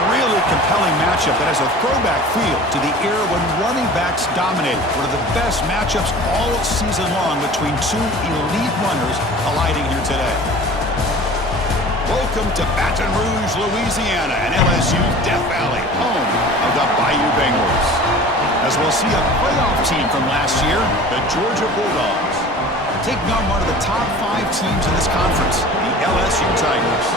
a really compelling matchup that has a throwback feel to the era when running backs dominated. One of the best matchups all season long between two elite runners colliding here today. Welcome to Baton Rouge, Louisiana, and LSU's Death Valley, home of the Bayou Bengals. As we'll see a playoff team from last year, the Georgia Bulldogs, taking on one of the top 5 teams in this conference, the LSU Tigers.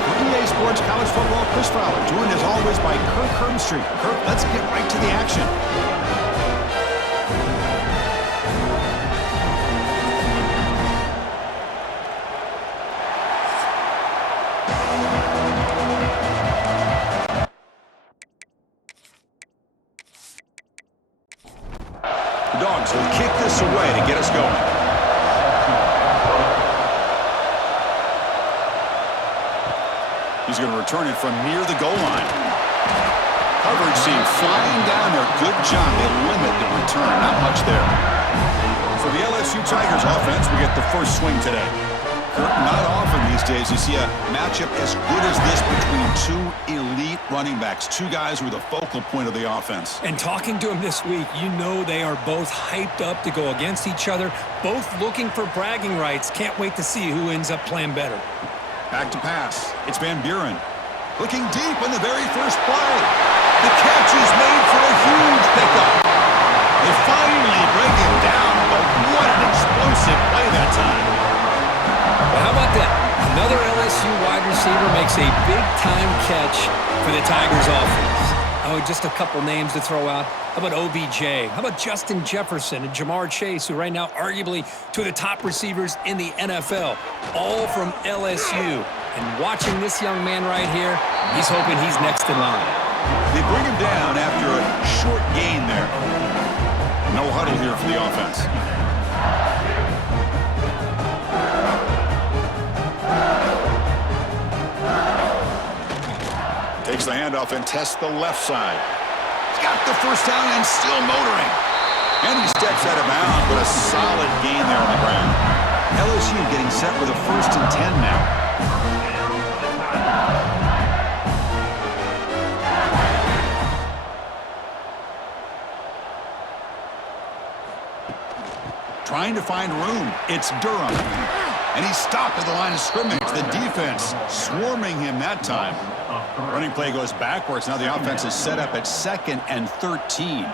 For EA Sports College Football, Chris Fowler, joined as always by Kirk Hermstreet. Kirk, let's get right to the action. The Dogs will kick this away to get us going. He's going to return it from near the goal line. Coverage seemed flying down there. Good job. They limit the return. Not much there. For the LSU Tigers offense, we get the first swing today. Kirk, not often these days you see a matchup as good as this between two elite running backs. Two guys who are the focal point of the offense. And talking to them this week, you know they are both hyped up to go against each other, both looking for bragging rights. Can't wait to see who ends up playing better. Back to pass. It's Van Buren. Looking deep in the very first play. The catch is made for a huge pickup. They finally bring him down, but what an explosive play that time. Well, how about that? Another LSU wide receiver makes a big-time catch for the Tigers offense. Oh, just a couple names to throw out. How about OBJ? How about Justin Jefferson and Jamar Chase, who right now arguably two of the top receivers in the NFL, all from LSU. And watching this young man right here, he's hoping he's next in line. They bring him down after a short gain there. No huddle here for the offense. Takes the handoff and tests the left side. He's got the first down and still motoring. And he steps out of bounds, but a solid gain there on the ground. LSU getting set with a 1st and 10 now. Trying to find room. It's Durham. And he's stopped at the line of scrimmage. The defense swarming him that time. Running play goes backwards. Now the offense is set up at 2nd and 13.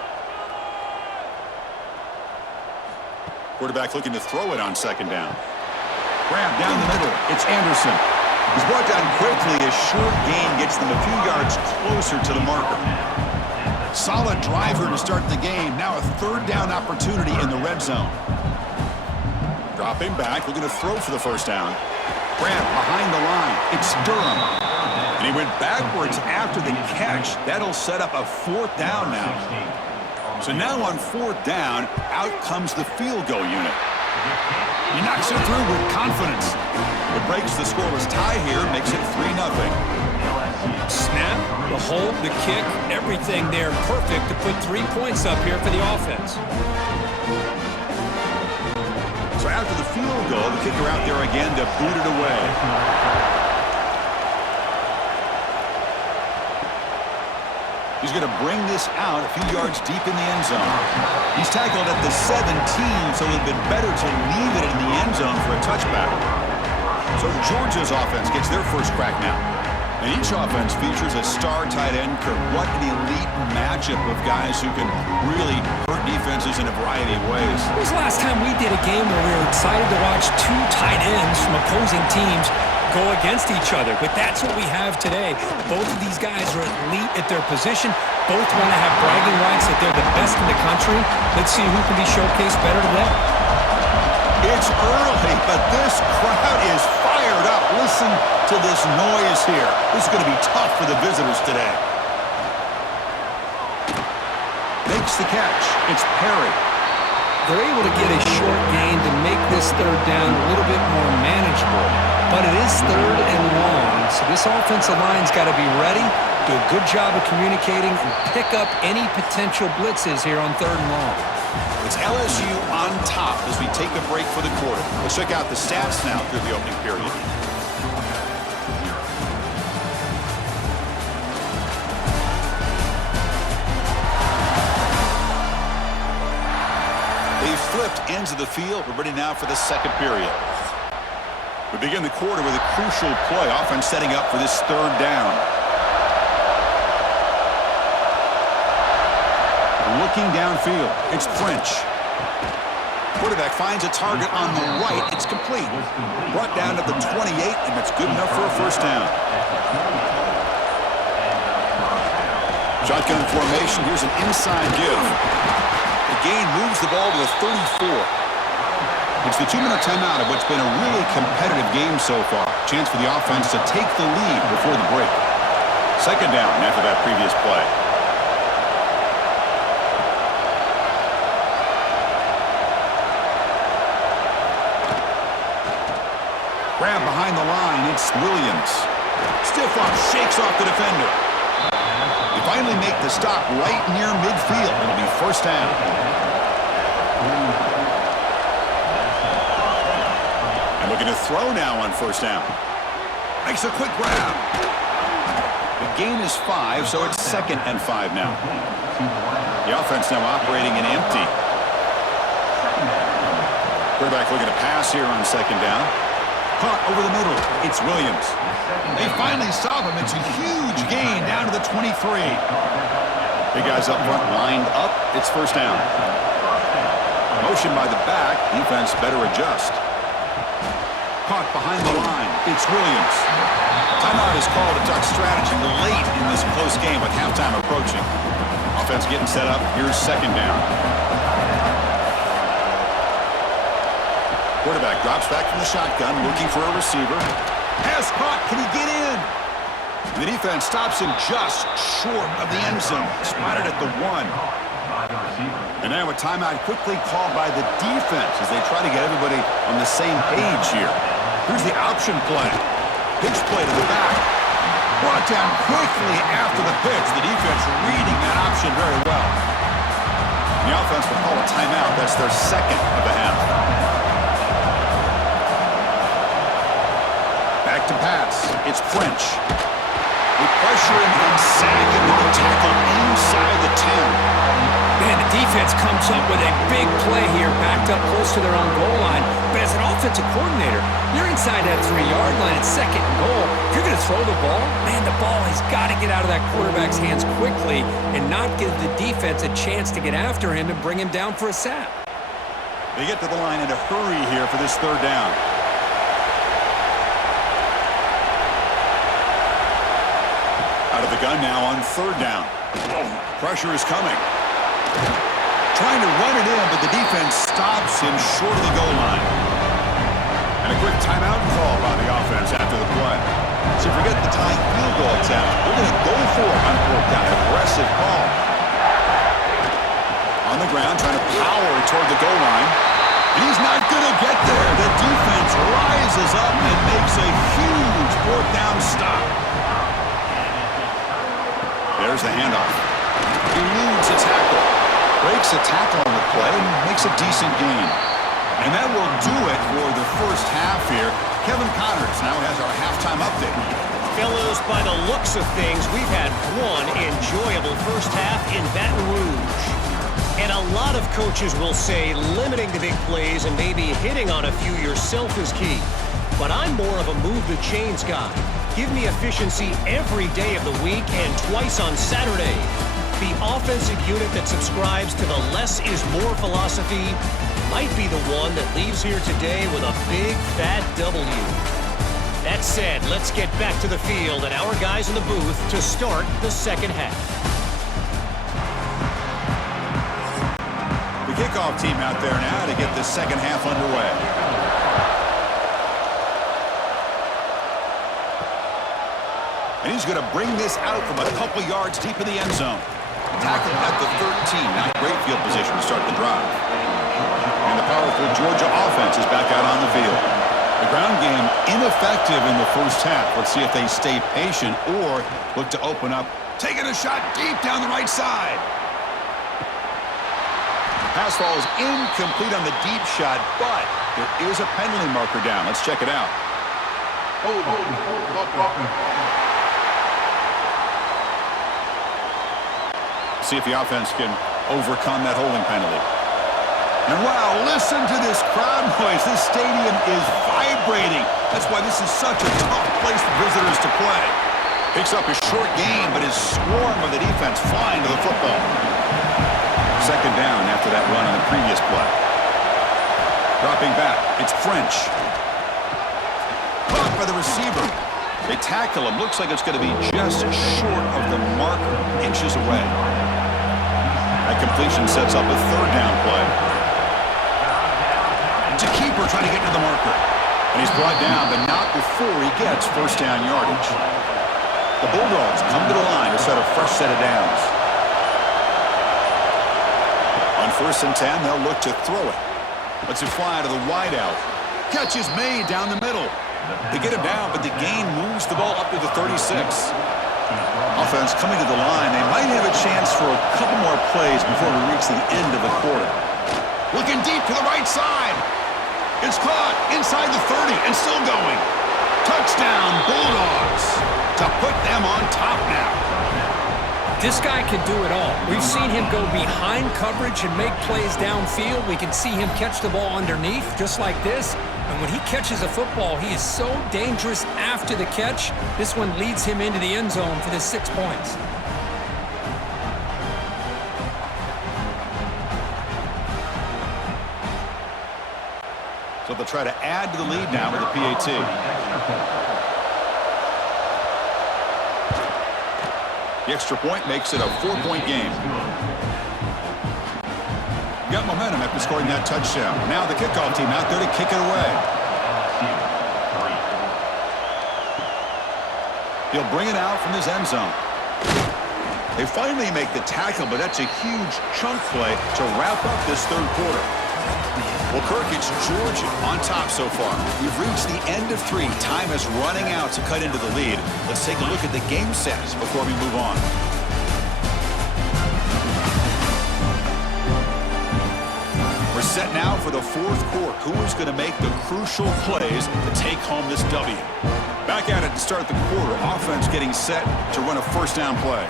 Quarterback looking to throw it on 2nd down. Grab down the middle. It's Anderson. He's brought down quickly. A short gain gets them a few yards closer to the marker. Solid driver to start the game. Now a 3rd down opportunity in the red zone. Dropping back, looking to throw for the 1st down. Grant behind the line. It's Durham. And he went backwards after the catch. That'll set up a 4th down now. So now on 4th down, out comes the field goal unit. He knocks it through with confidence. It breaks the scoreless tie here, makes it 3-0. Snap, the hold, the kick, everything there perfect to put 3 points up here for the offense. So after the field goal, the kicker out there again to boot it away. He's going to bring this out a few yards deep in the end zone. He's tackled at the 17, so it would have been better to leave it in the end zone for a touchback. So Georgia's offense gets their first crack now. And each offense features a star tight end. What an elite matchup of guys who can really hurt defenses in a variety of ways. When was the last time we did a game where we were excited to watch 2 tight ends from opposing teams go against each other? But that's what we have today. Both of these guys are elite at their position. Both want to have bragging rights that they're the best in the country. Let's see who can be showcased better today. It's early, but this crowd is fired up. Listen to this noise here. This is going to be tough for the visitors today. Makes the catch. It's Perry. They're able to get a short gain to make this 3rd down a little bit more manageable. But it is 3rd and long, so this offensive line's got to be ready, do a good job of communicating, and pick up any potential blitzes here on 3rd and long. It's LSU on top as we take a break for the quarter. Let's check out the stats now through the opening period. ends of the field. We're ready now for the second period. We begin the quarter with a crucial play. Offense setting up for this third down. Looking downfield. It's French. Quarterback finds a target on the right. It's complete. Brought down to the 28, and that's good enough for a first down. Shotgun formation. Here's an inside give. The gain moves the ball to the 34. It's the 2-minute timeout of what's been a really competitive game so far. Chance for the offense to take the lead before the break. Second down after that previous play. Grab behind the line. It's Williams. Stiff up, shakes off the defender. They finally make the stop right near midfield. It'll be first down. And looking to throw now on first down. Makes a quick grab. The gain is 5, so it's 2nd and 5 now. The offense now operating in empty. Quarterback looking to pass here on second down. Caught over the middle. It's Williams. They finally stop him. It's a huge gain down to the 23. Big guys up front lined up. It's first down. Motion by the back. Defense better adjust. Caught behind the line. It's Williams. Timeout is called to duck strategy late in this close game with halftime approaching. Offense getting set up. Here's second down. Quarterback drops back from the shotgun, looking for a receiver. Pass caught. Can he get in? The defense stops him just short of the end zone. Spotted at the 1. And now a timeout quickly called by the defense as they try to get everybody on the same page here. Here's the option play. Pitch play to the back. Brought down quickly after the pitch. The defense reading that option very well. The offense will call a timeout. That's their second of the half. Back to pass. It's French. They pressure him and sack him with a tackle inside the 10. Man, the defense comes up with a big play here, backed up close to their own goal line. But as an offensive coordinator, you're inside that 3-yard line. It's second and goal. If you're going to throw the ball, man, the ball has got to get out of that quarterback's hands quickly and not give the defense a chance to get after him and bring him down for a sack. They get to the line in a hurry here for this third down. Out of the gun now on third down. Pressure is coming. Trying to run it in, but the defense stops him short of the goal line. And a quick timeout call by the offense after the play. So forget the tying field goal attempt. We're going to go for it on fourth down. Aggressive call. On the ground, trying to power toward the goal line. And he's not going to get there. The defense rises up and makes a huge fourth down stop. There's the handoff. Eludes a tackle. Breaks a tackle on the play and makes a decent gain. And that will do it for the first half here. Kevin Connors now has our halftime update. Fellows, by the looks of things, we've had one enjoyable first half in Baton Rouge. And a lot of coaches will say limiting the big plays and maybe hitting on a few yourself is key. But I'm more of a move the chains guy. Give me efficiency every day of the week and twice on Saturday. The offensive unit that subscribes to the less is more philosophy might be the one that leaves here today with a big fat W. That said, let's get back to the field and our guys in the booth to start the second half. The kickoff team out there now to get the second half underway. And he's going to bring this out from a couple yards deep in the end zone. Tackle at the 13. Not great field position to start the drive. And the powerful Georgia offense is back out on the field. The ground game ineffective in the first half. Let's see if they stay patient or look to open up. Taking a shot deep down the right side. Pass falls incomplete on the deep shot, but there is a penalty marker down. Let's check it out. See if the offense can overcome that holding penalty. And wow, listen to this crowd noise. This stadium is vibrating. That's why this is such a tough place for visitors to play. Picks up a short gain, but his swarm of the defense flying to the football. Second down after that run on the previous play. Dropping back, it's French. Caught by the receiver. They tackle him. Looks like it's going to be just short of the marker, inches away. That completion sets up a third down play. It's a keeper trying to get to the marker. And he's brought down, but not before he gets first down yardage. The Bulldogs come to the line to set a fresh set of downs. On 1st and 10, they'll look to throw it. Lets it fly to the wideout. Catch is made down the middle. They get him down, but the gain moves the ball up to the 36. Offense coming to the line. They might have a chance for a couple more plays before we reach the end of the quarter. Looking deep to the right side. It's caught inside the 30 and still going. Touchdown, Bulldogs, to put them on top now. This guy can do it all. We've seen him go behind coverage and make plays downfield. We can see him catch the ball underneath, just like this. And when he catches a football, he is so dangerous after the catch. This one leads him into the end zone for the 6 points. So they'll try to add to the lead now with the PAT. The extra point makes it a 4-point game. Got momentum after scoring that touchdown. Now the kickoff team out there to kick it away. He'll bring it out from his end zone. They finally make the tackle, but that's a huge chunk play to wrap up this third quarter. Well, Kirk, it's Georgia on top so far. We've reached the end of 3. Time is running out to cut into the lead. Let's take a look at the game stats before we move on. We're set now for the fourth quarter. Who is going to make the crucial plays to take home this W? Back at it to start the quarter. Offense getting set to run a first down play.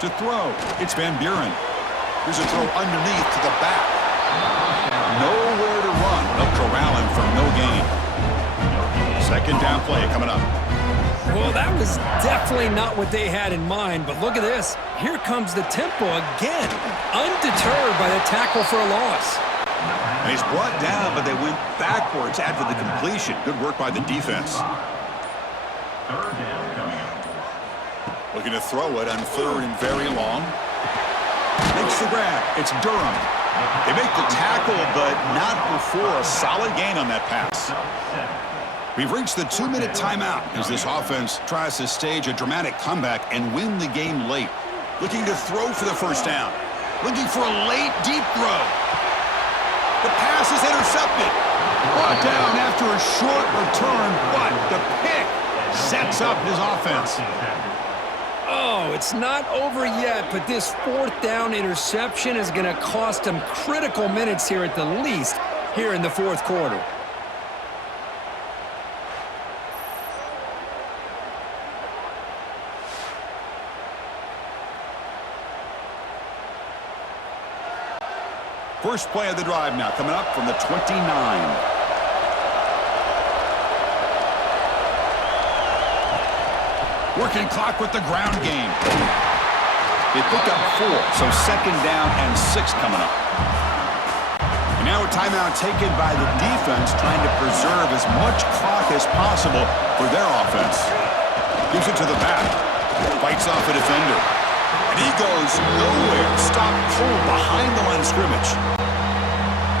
To throw, it's Van Buren. Here's a throw underneath to the back. Nowhere to run. They'll corral him for no gain. Second down play coming up. Well, that was definitely not what they had in mind, but look at this. Here comes the tempo again. Undeterred by the tackle for a loss. And he's brought down, but they went backwards after the completion. Good work by the defense. Looking to throw it on 3rd and very long. Makes the grab. It's Durham. They make the tackle, but not before a solid gain on that pass. We've reached the 2-minute timeout as this offense tries to stage a dramatic comeback and win the game late. Looking to throw for the first down. Looking for a late, deep throw. The pass is intercepted. Brought down after a short return, but the pick sets up his offense. Oh, it's not over yet, but this 4th down interception is going to cost them critical minutes here at the least here in the 4th quarter. First play of the drive now coming up from the 29. Working clock with the ground game. They pick up 4, so second down and 6 coming up. And now a timeout taken by the defense trying to preserve as much clock as possible for their offense. Gives it to the back. Fights off a defender. And he goes nowhere. Stopped cold behind the line of scrimmage.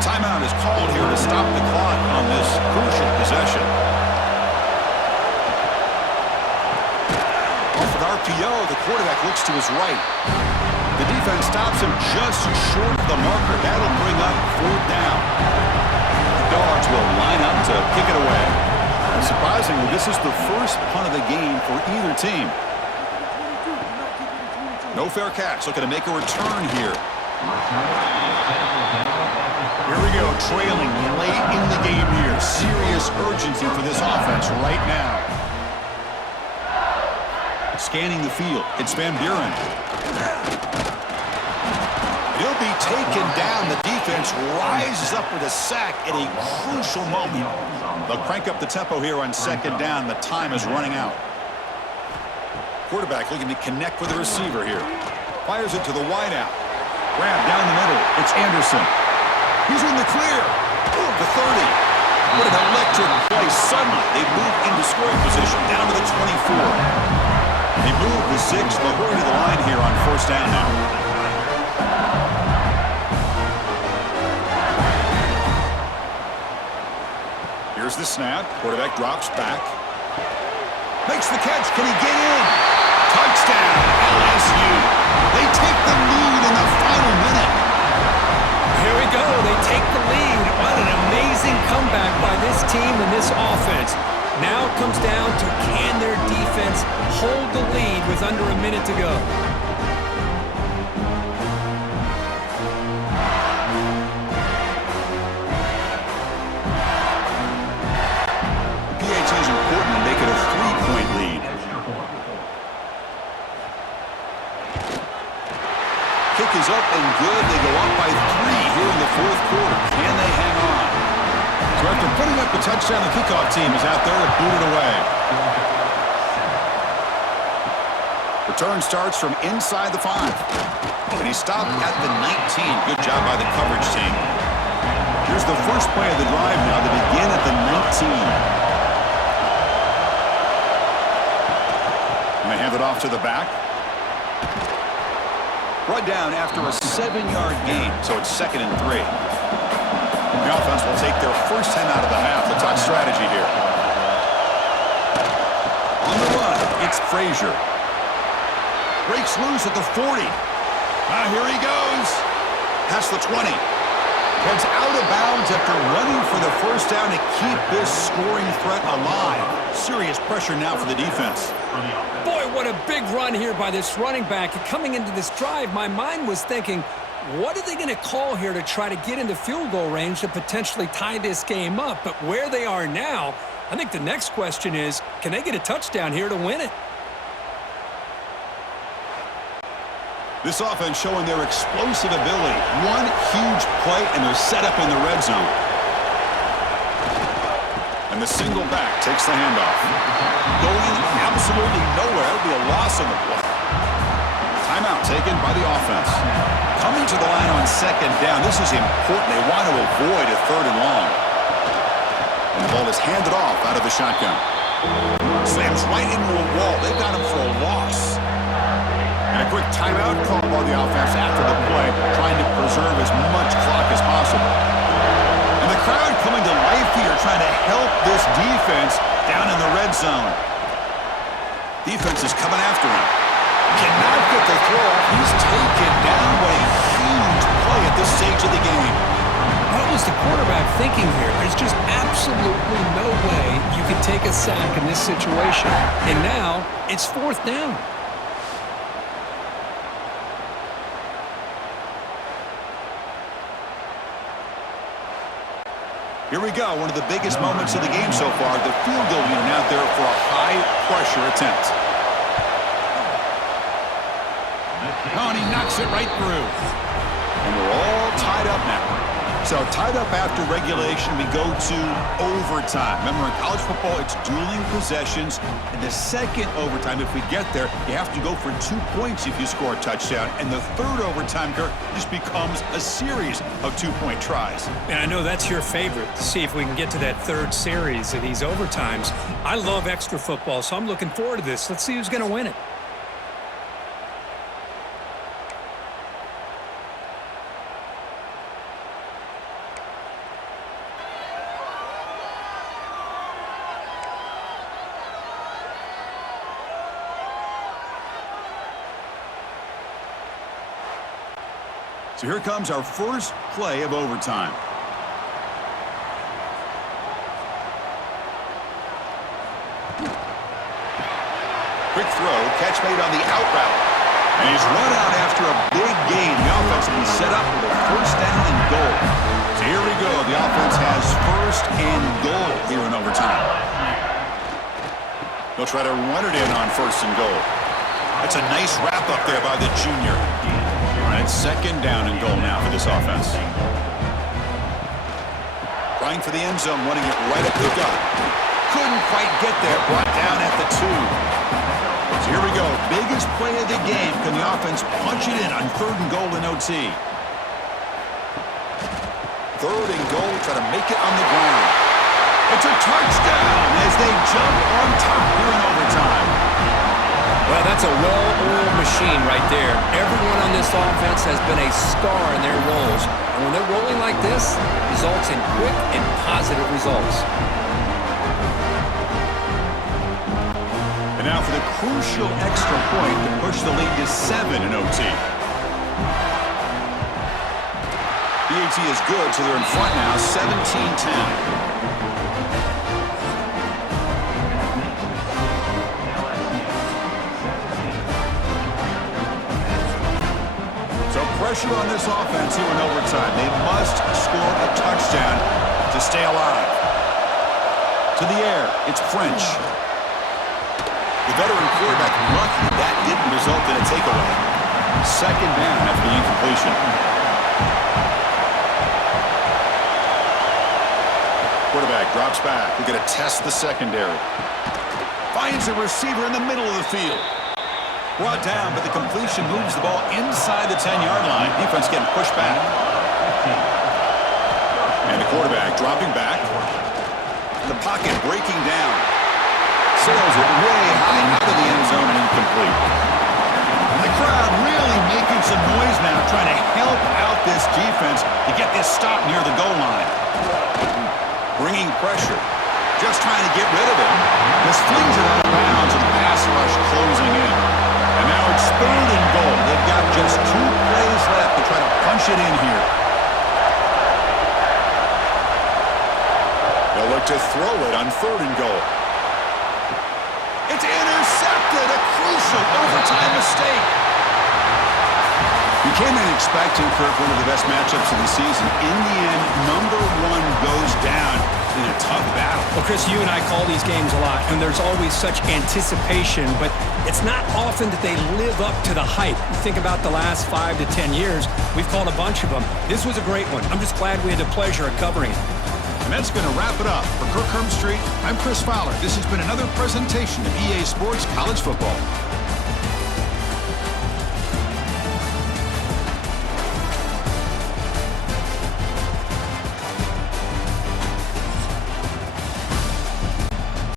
Timeout is called here to stop the clock on this crucial possession. Off with RPO, the quarterback looks to his right. The defense stops him just short of the marker. That'll bring up 4th down. The Dogs will line up to kick it away. And surprisingly, this is the first punt of the game for either team. No fair catch. Looking to make a return here. Here we go, trailing late in the game here. Serious urgency for this offense right now. Scanning the field, it's Van Buren. He'll be taken down. The defense rises up with a sack at a crucial moment. They'll crank up the tempo here on second down. The time is running out. Quarterback looking to connect with the receiver here. Fires it to the wideout. Grab down the middle. It's Anderson. He's in the clear. The 30. What an electric play. Suddenly, they move into scoring position down to the 24. They move the 6. They'll hurry to the line here on first down now. Here's the snap. Quarterback drops back. Makes the catch. Can he get in? Touchdown, LSU. They take the lead in the final minute. Here we go. They take the lead. What an amazing comeback by this team and this offense. Now it comes down to can their defense hold the lead with under a minute to go. PAT is important to make it a 3-point lead. Kick is up and good. They go up by 3 here in the fourth quarter. Can they hang on? So after putting up the touchdown, the kickoff team is out there to boot it away. Return starts from inside the 5. And he stopped at the 19. Good job by the coverage team. Here's the first play of the drive now. They begin at the 19. And they hand it off to the back. Brought down after a 7-yard gain, so it's 2nd and 3. The offense will take their first 10 out of the half. The top strategy here. On the run, it's Frazier. Breaks loose at the 40. Here he goes. Past the 20. Heads out of bounds after running for the first down to keep this scoring threat alive. Serious pressure now for the defense. Boy, what a big run here by this running back. Coming into this drive, my mind was thinking, what are they going to call here to try to get into field goal range to potentially tie this game up? But where they are now, I think the next question is, can they get a touchdown here to win it? This offense showing their explosive ability. One huge play, and they're set up in the red zone. And the single back takes the handoff. Going absolutely nowhere. It'll be a loss on the play. Timeout taken by the offense. Coming to the line on second down. This is important. They want to avoid a 3rd and long. And the ball is handed off out of the shotgun. Slams right into a wall. They've got him for a loss. And a quick timeout called by the offense after the play, trying to preserve as much clock as possible. And the crowd coming to life here, trying to help this defense down in the red zone. Defense is coming after him. Cannot get the throw off. He's taken down. What a huge play at this stage of the game. What was the quarterback thinking here? There's just absolutely no way you can take a sack in this situation. And now it's 4th down. Here we go, one of the biggest moments of the game so far. The field goal unit out there for a high-pressure attempt. Oh, and he knocks it right through. And we're all tied up now. So tied up after regulation, we go to overtime. Remember, in college football, it's dueling possessions. In the second overtime, if we get there, you have to go for 2 points if you score a touchdown. And the third overtime, Kirk, just becomes a series of 2-point tries. And I know that's your favorite, to see if we can get to that third series of these overtimes. I love extra football, so I'm looking forward to this. Let's see who's going to win it. So here comes our first play of overtime. Quick throw, catch made on the out route. And he's run out after a big gain. The offense will be set up with a first down and goal. So here we go. The offense has first and goal here in overtime. They'll try to run it in on first and goal. That's a nice wrap up there by the junior. it's second down and goal now for this offense. Trying for the end zone, running it right up the gut. Couldn't quite get there. Brought down at the 2. So here we go. Biggest play of the game. Can the offense punch it in on 3rd and goal in OT? 3rd and goal. Try to make it on the ground. It's a touchdown as they jump on top here in overtime. Well, that's a well-oiled machine right there. Everyone on this offense has been a star in their roles. And when they're rolling like this, it results in quick and positive results. And now for the crucial extra point to push the lead to 7 in OT. BAT is good, so they're in front now, 17-10. Pressure on this offense here in overtime. They must score a touchdown to stay alive. To the air, it's French. The veteran quarterback lucky that didn't result in a takeaway. Second down after the incompletion. Quarterback drops back. We're going to test the secondary. Finds a receiver in the middle of the field. Brought down, but the completion moves the ball inside the 10-yard line. Defense getting pushed back. And the quarterback dropping back. The pocket breaking down. Sails it way high out of the end zone and incomplete. And the crowd really making some noise now, trying to help out this defense to get this stop near the goal line. Bringing pressure. Just trying to get rid of it. Just flings it out of bounds and the pass rush closing in. And now it's 3rd and goal. They've got just 2 plays left to try to punch it in here. They'll look to throw it on 3rd and goal. It's intercepted. A crucial overtime mistake. You came in expecting, Kirk, one of the best matchups of the season. In the end, number 1 goes down in a tough battle. Well, Chris, you and I call these games a lot, and there's always such anticipation, but it's not often that they live up to the hype. You think about the last 5 to 10 years, we've called a bunch of them. This was a great one. I'm just glad we had the pleasure of covering it. And that's going to wrap it up. For Kirk Hermstreet, I'm Chris Fowler. This has been another presentation of EA Sports College Football.